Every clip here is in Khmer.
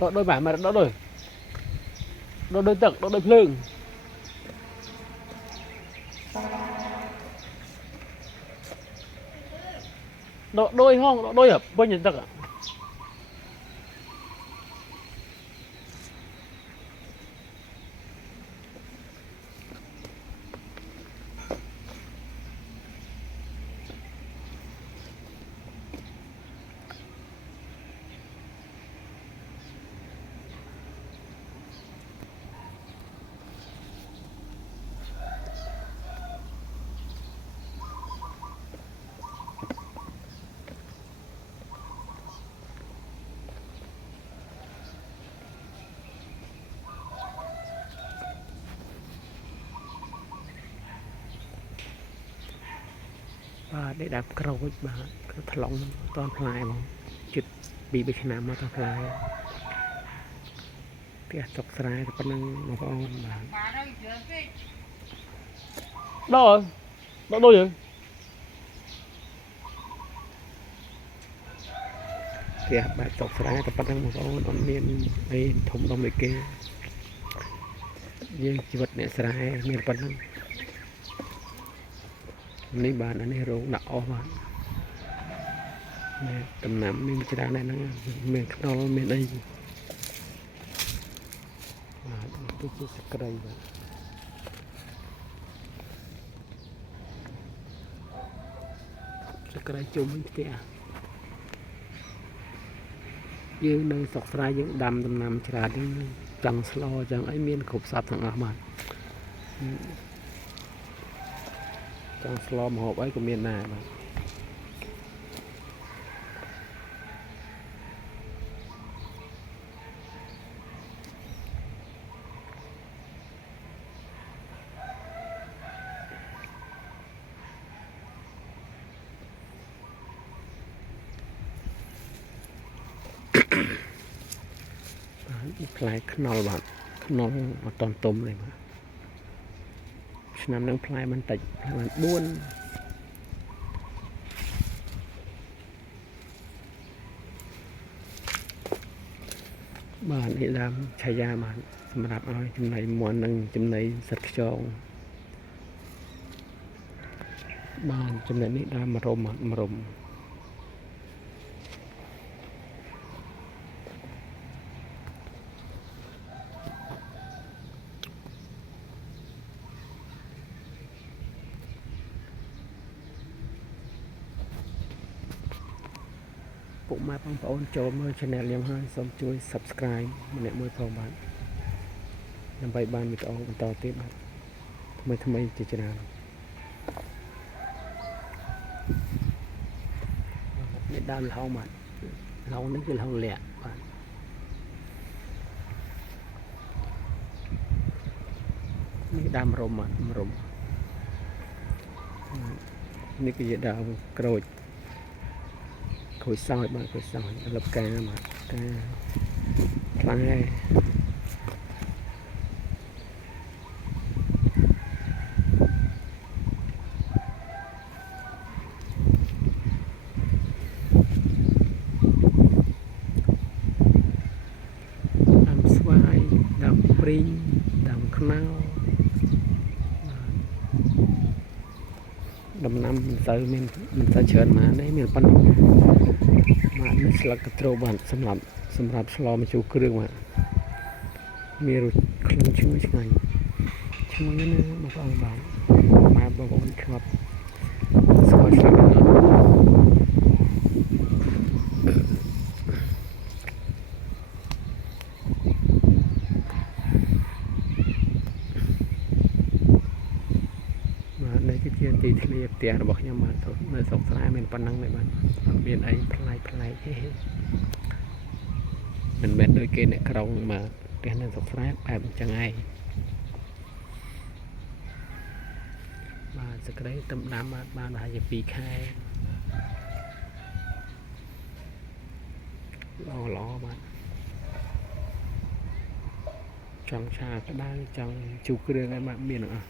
đôi bản mà đôi tật đôi phượng đôi hông đôi ở bên nhìn tật ạ và để đạp cầu và thật lòng toàn lại mà chụp bị năm mà toàn lại cái sọc sài thì năng mà con đâu rồi đâu vậy thì bạn sọc sài thì năng mà con miền ấy thùng đông này kia như chi vật này sài miền năng này bạn anh ấy rong đảo bạn tầm nắm mình chỉ đang này nó miền nó miền đây tôi chỉ sạc đây vậy sạc đây chung với kia dương nơi sọc ra những đầm tầm nằm chỉ là những chẳng slow chẳng ấy miền khúc sạt thằng mà chẳng slow mà hộp ấy của miền này mà play knol bạn knol toàn tôm này mà năm đang playมันติดมันบ้วนบ้านนี่ดำชายามันสำหรับเอาจำในมวนนึงจำในสัตว์จองบ้านจำในนี้ดำมารมปุ่มมาปังปอนโจมเมื่อชแนลเลี้ยงให้ส้มช่วย subscribe มันเนี่ยมือพองบ้านนำไปบ้านมีต่อต่อติดทำไมจะชนะเนี่ยด้านเรามันเรานี่คือเราแหละบ้านนี่ดำรมนี่คือดาวกระโดดขอยซอยบ้านขอยซอยรับกามาพลายดำสวายดำปริงดำขนาวดำน้ำมันใส่เชิญมาได้มีปันมาในสลักกระโตบันสำหรับสลอมชูเครื่องมามีรถคลื่นช่วยไงช่วยนั่นนะมาฟังบ้างมาบอกว่าครับสวัสดีในที่ที่ตีทะเลเตียร์บอกยังมาในสองสายเป็นปนังในบ้านเป็นไอ้พลายมันเป็นโดยเกณฑ์เนี่ยกรงมาเรียนในสองสายแบบจังไงมาสกได้ตำน้ำมาบ้านหายปีแค่ล้อมาจังชาก็ได้จังจูเกลือไงมาเมียนอ่ะ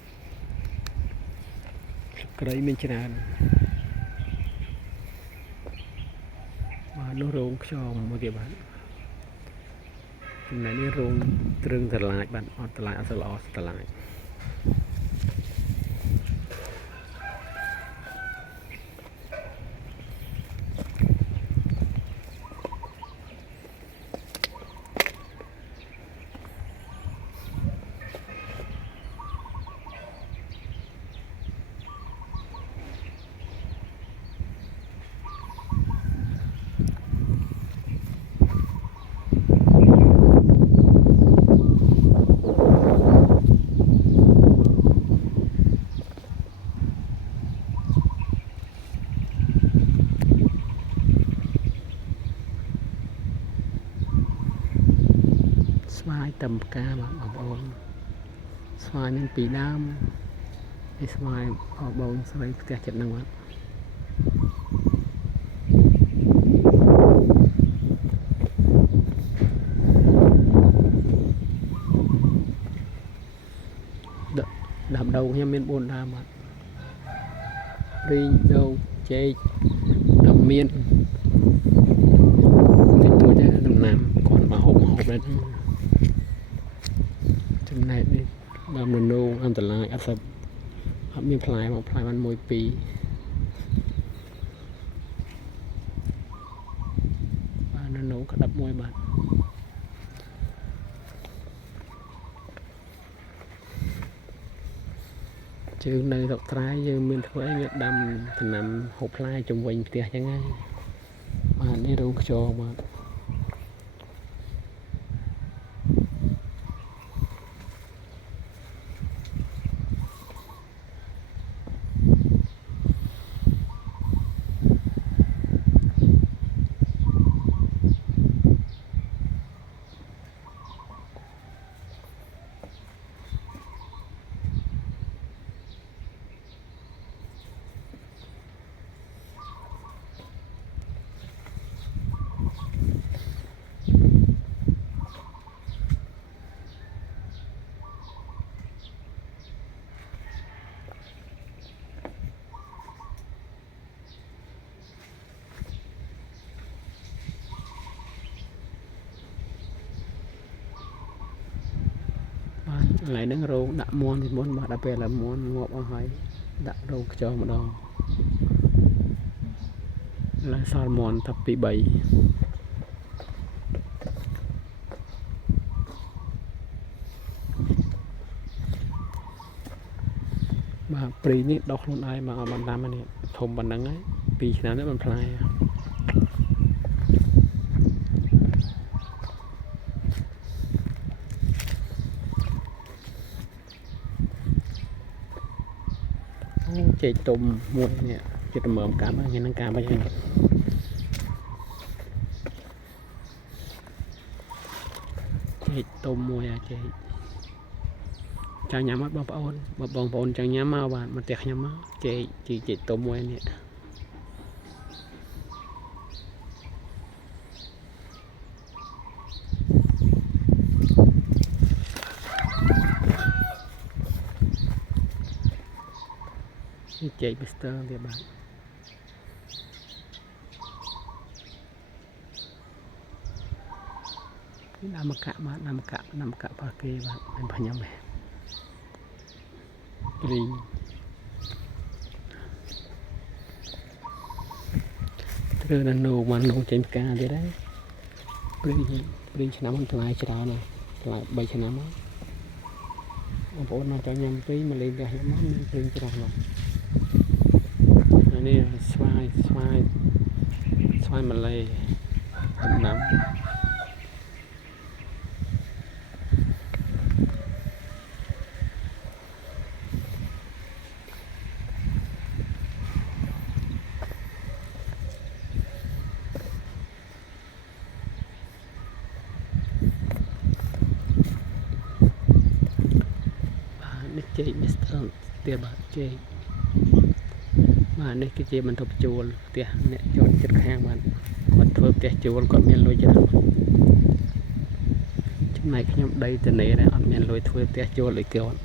กระไรมันชนะมาโนโรงชอมมาเก็บบ้าน ចំណែកនេះរោងទ្រឹងតឡាចបាទអត់តឡាចអត់សូវល្អតឡាចស្វាយតឹមផ្កាបាទបងប្អូនស្វាយមានពីរដើមនេះស្វាយបងស្រីផ្ទះចិត្តហ្នឹងបាទដើមដូងខ្ញុំមាន4ដើមបាទរីងដូងចេកដើមមានតិចតួចដែរដំណាំគាត់មកហូបដែរចំណែកនេះដើមននោងអន្តឡាយអត់មានផ្លែមកផ្លែបាន1 2បាទននោងក្តាប់មួយបាទជើងនៅស្រុកត្រែយើងមានធ្វើអីវាដាំដំណាំហូបផ្លែជុំវិញផ្ទះចឹងហ្នឹងបាទនេះរោងខ្យងបាទកន្លែងហ្នឹងរោងដាក់មន់ពីមុនបាទដល់ពេលឡើងមន់ងាប់អស់ហើយដាក់រោងខ្យងម្ដងឡើងសល់មន់តែ2 3បាទព្រីនេះដុះខ្លួនឯងមកអត់បានដាំនេះធំប៉ុណ្ណឹងហើយ2 ឆ្នាំនេះបានផ្លែចេកទុំមួយនេះចិត្តមើមកាប់ហ្នឹងនឹងកាប់ហ្នឹងចេកទុំមួយអាចេកចង់ញ៉ាំអត់បងប្អូនបើបងប្អូនចង់ញ៉ាំមកបាទមកផ្ទះខ្ញុំមកចេកទុំមួយនេះចេកមីស្ទ័រវាបាទដាំមកកាក់បាទដាំកាក់របស់គេបាទមិនបញ្ញាំទេព្រីងត្រូវនៅនោះមកនោះចេញផ្កាទៀតដែរព្រីងឆ្នាំហ្នឹងថ្លៃច្រើនណាស់ថ្លៃ3 ឆ្នាំមកបងប្អូនមកចង់ញ៉ាំព្រីងមកលេងផ្ទះខ្ញុំមកមានព្រីងច្រើនណាស់នេះស្វាយម៉ាឡេដំណាំនេះចេកនេះទៀតបាទចេកបាទនេះគឺជាបន្ទប់ជួលផ្ទះអ្នកចូលចិត្តខាងបាទគាត់ធ្វើផ្ទះជួលគាត់មានលុយច្រើនចំណែកខ្ញុំដីតនេដែរអត់មានលុយធ្វើផ្ទះជួលដូចគាត់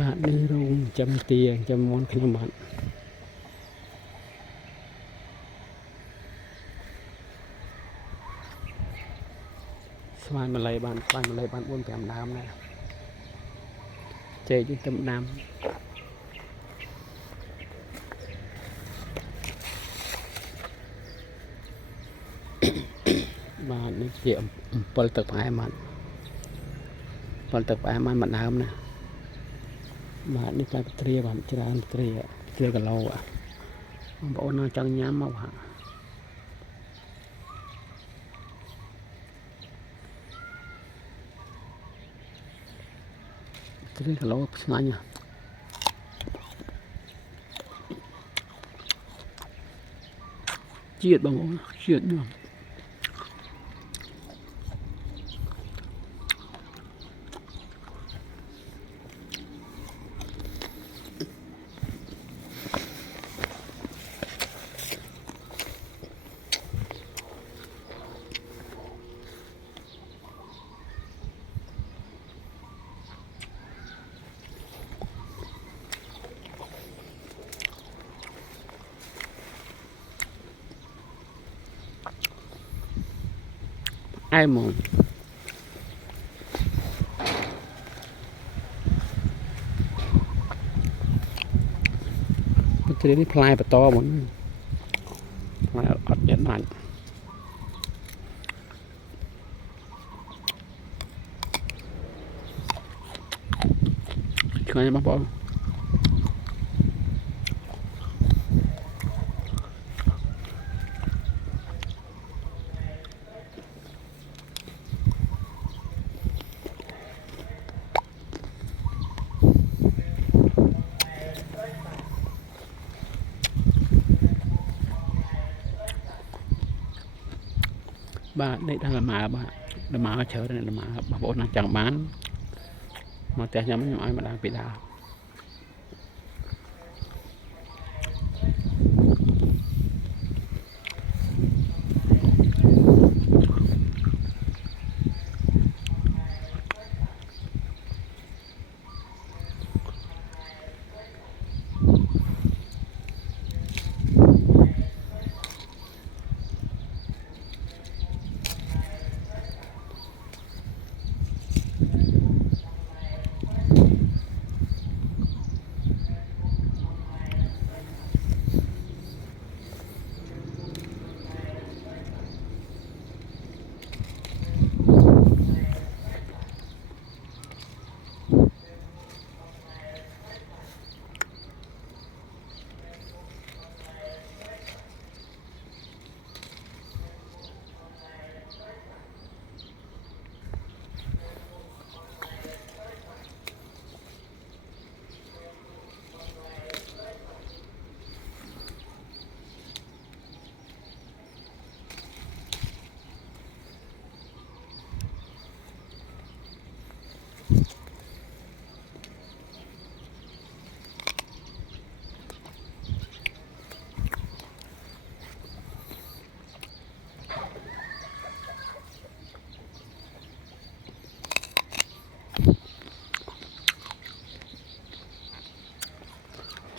bạn đi rung chăm tiền chăm món khăn bạn xoay mà lấy bạn buôn kèm đam này chơi trên tâm đam bạn đi chuyện bật tập hai mặt bật tập hai mặt mặt đam này bạn đi cái tria bạn tria cả lâu à bộ nó chân nhám màu hả tria cả lâu ngay nha chiết bằng ống chiết nữa ai mà triaនេះផ្លែបតហ្មងផ្លែអត់យ៉ាងណាស់ឆ្ងាញ់បងប្អូនបាទនេះដល់ល្មើបាទល្មើច្រើនល្មើបងប្អូនណាចង់បានមកផ្ទះខ្ញុំឲ្យម្ដងពីដើម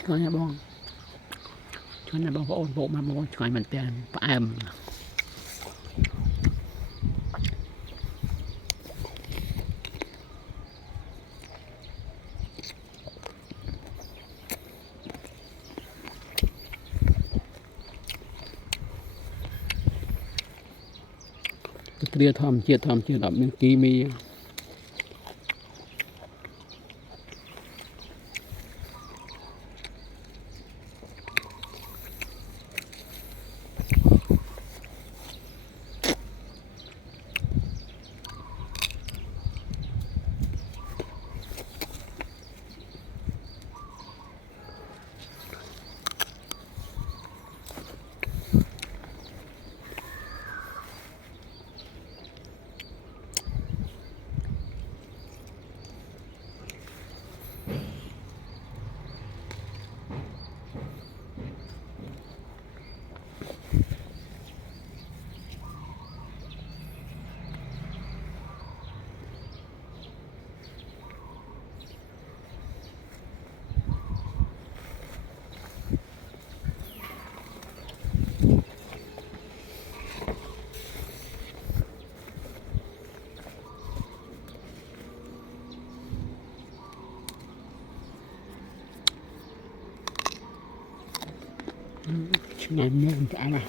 ឆ្ងាញ់ណាបងឆ្ងាញ់ណាបងប្អូនbộមកបងឆ្ងាញ់មែនតើផ្អែមទ្រាធម្មជាតិអត់មានគីមី ngày mưa cả nè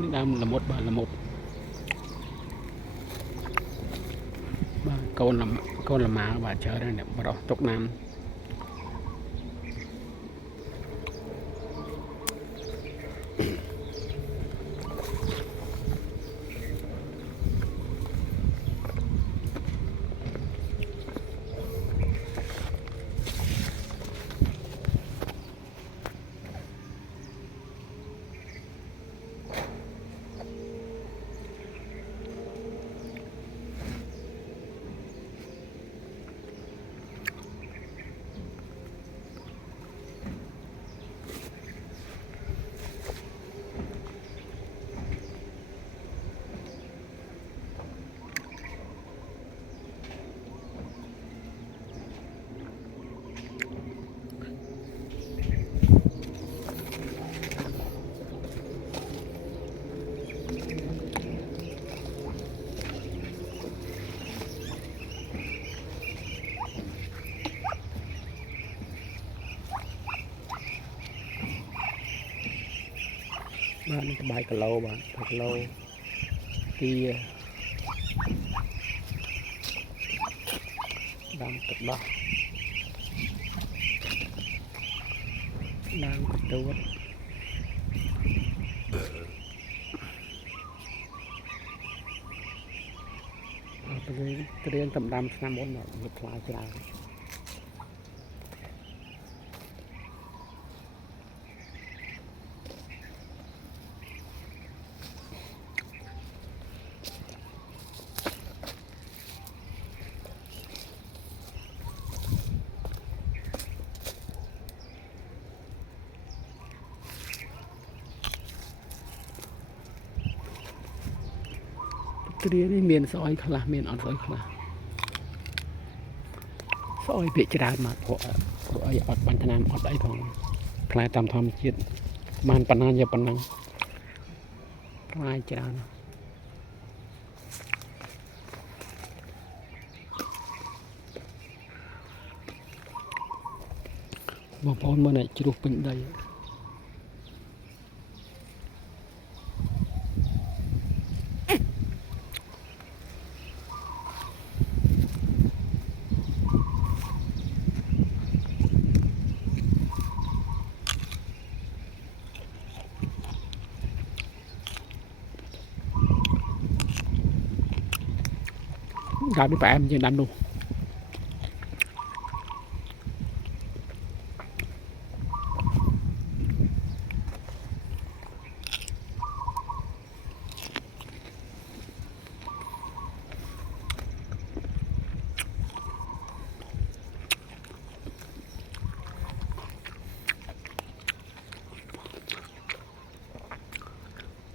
นี่ดำละมดบานละมดบานโกนละมาบาเจอได้เนี่ยบ่ตกน้ำบ้านนี่สบายกะโลบ้านกะโลที่ดำตึกดอกน้ำกระตุ้นเตรียมตำดำน้ำมนต์หมดคลายจราเตรียมนี่เมียนซอยขลาเมียนอ่อนซอยขลาซอยเปียจรามาพอไอ้อดบันทนามอดไอ้ของคลายตามธรรมจิตมันปนานอย่าปนังคลายจราบอกพรเมื่อไหร่จะรู้เป็นใดđạp đi phải em chưa đạp luôn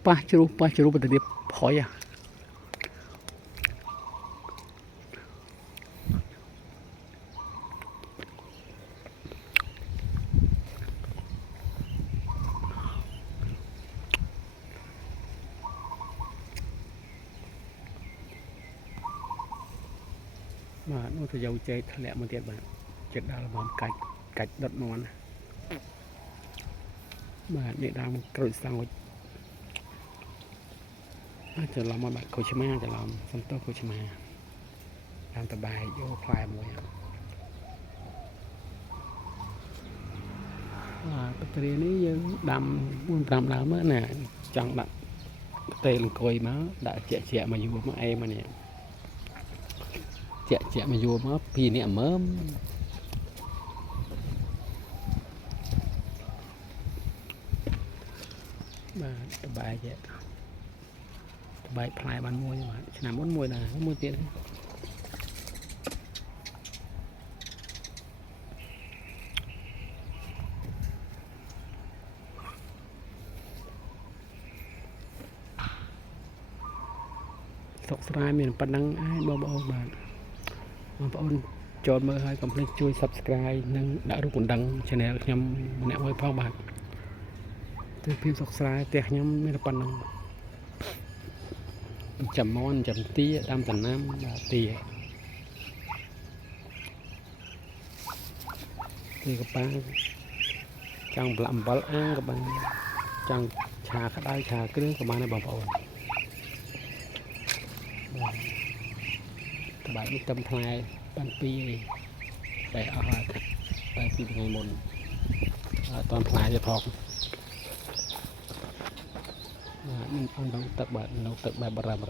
pa ceru pada dia hoya mà nó thì dầu chơi thật lẹ một tiệt bạn chết đau là bom cạch đợt nón mà để đang rồi sangจะลองมาแบบโคชิมาจะลองซันโตโคชิมาตามสบายโยกคลายมวยปัตตานีนี้ยังดำมุนดำแล้วเมื่อน่ะจังแบบเตลกอยมาđãเจ๊มาอยู่มาไอ้มาเนี่ยเจ๊มาอยู่มาพี่เนี่ยเมื่อ បាទបាយចេះបាយផ្លែបានមួយបាទឆ្នាំមុនមួយដែរមួយទៀតសុខស្រាយមានប៉ុណ្ណឹងឯងបងប្អូនបាទបងប្អូនចូលមើលហើយកុំភ្លេចជួយ Subscribe និងដាក់រូបកណ្ដឹង Channel ខ្ញុំម្នាក់មួយផងបាទទិភាពសុខស្រាយផ្ទះខ្ញុំមានប៉ុណ្ណឹងចាំមន់ចាំទាដាំដំណាំបាទទាកប៉ាចង់ប្រឡាក់អំបិលអាំងក៏បានចង់ឆាក្តៅឆាគ្រឿងក៏បានដែរបងប្អូនតបាយនេះទឹមផ្លែបាន2ឯងតែអស់ហើយតែពីថ្ងៃមុនអត់តន់ផ្លែទេផងបាទអត់ទឹកបាទនៅទឹកបែបបារាំង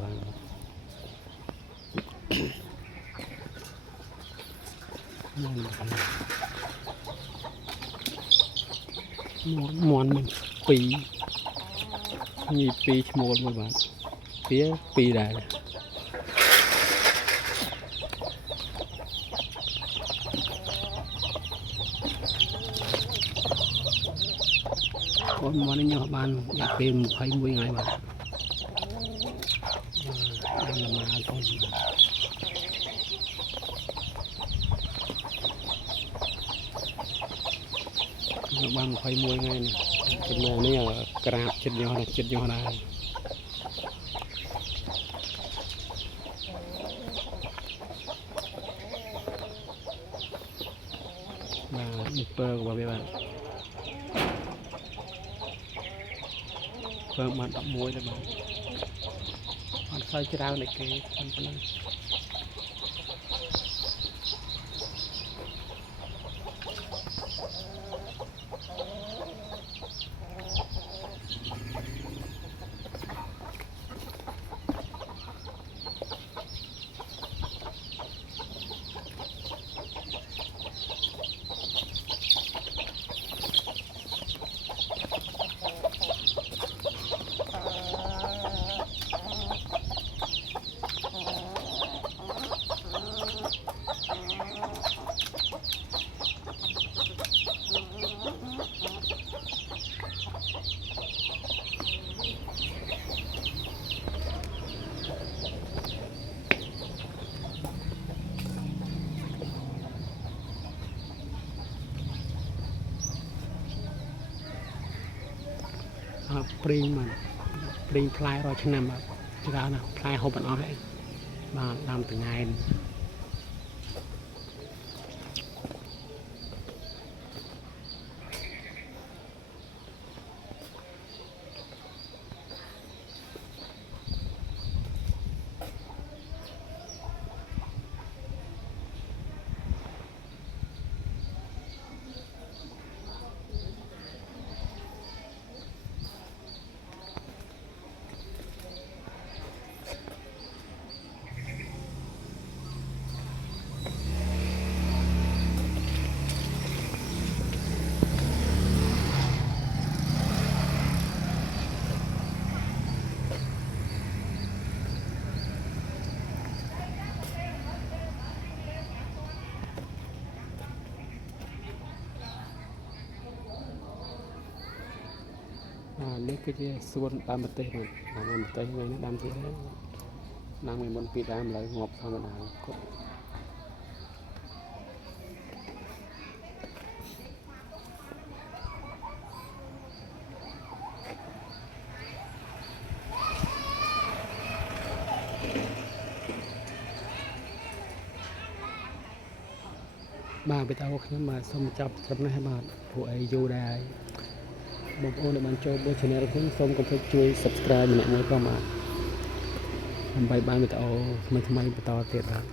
មន់មាន2ញី2ឈ្មោលមួយបាទទា2ដែរអូនមកនេះខ្ញុំបានយកពេល21ថ្ងៃបាទបានល្មាតអូនបាន21ថ្ងៃនេះចំណងនេះក្រាបចិត្តយោដែរបាទនេះពើរបស់វាបាទពើបាន11ដែរបាទអត់សូវច្រើនដូចគេប៉ុណ្ណឹងព្រីងមកព្រីងផ្លែរាល់ឆ្នាំបាទច្រើនណាស់ផ្លែហូបអត់អស់ទេបាទដាំថ្ងៃនេះគឺជាសួនដើមម្ទេសបាទដើមម្ទេសថ្ងៃនេះដាំទៀតហើយដាំថ្ងៃមុន2ដើមឥឡូវងាប់ធម្មតាគាត់បាទបេតាខ្ញុំបាទសូមចាប់ត្រឹមនេះបាទព្រោះអីយូរដែរបងប្អូនដែលបានចូលមើល Channel ខ្ញុំសូមកុំភ្លេចជួយ Subscribe ម្នាក់មួយផងបាទដើម្បីបានវីដេអូថ្មីបន្តទៀតបាទ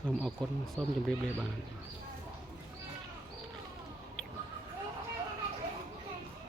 សូមអរគុណសូមជម្រាបលាបាទ